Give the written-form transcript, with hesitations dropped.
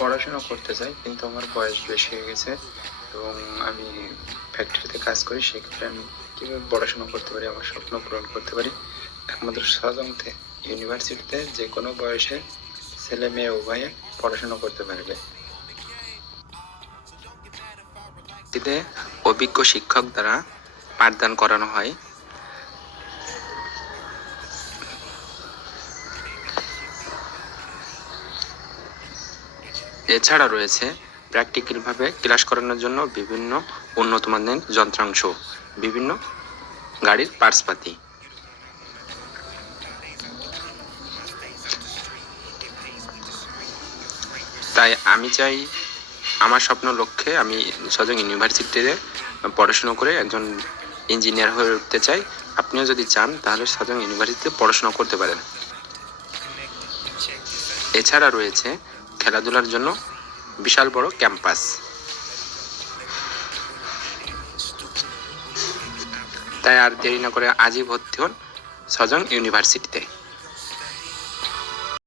পড়াশোনা করতে চাই, কিন্তু আমার বয়স বেশি হয়ে গেছে এবং আমি ফ্যাক্টরিতে কাজ করি। সেক্ষেত্রে আমি কীভাবে পড়াশোনা করতে পারি, আমার স্বপ্ন পূরণ করতে পারি? একমাত্র সাজংতে ইউনিভার্সিটিতে যে কোনো বয়সে ছেলে মেয়ে উভয়ে পড়াশোনা করতে পারবে। এতে অভিজ্ঞ শিক্ষক দ্বারা পাঠদান করানো হয়। এছাড়া রয়েছে প্র্যাকটিক্যালভাবে ক্লাস করানোর জন্য বিভিন্ন উন্নত মানের যন্ত্রাংশ, বিভিন্ন গাড়ির পার্টসপাতি। তাই আমি চাই, আমার স্বপ্ন লক্ষ্যে আমি সজং ইউনিভার্সিটিতে পড়াশুনো করে একজন ইঞ্জিনিয়ার হয়ে উঠতে চাই। আপনিও যদি চান তাহলে সজং ইউনিভার্সিটিতে পড়াশোনা করতে পারেন। এছাড়া রয়েছে খেলাধুলার জন্য বিশাল বড় ক্যাম্পাস। তাই আর দেরি না করে আজই ভর্তি হন সজং ইউনিভার্সিটিতে।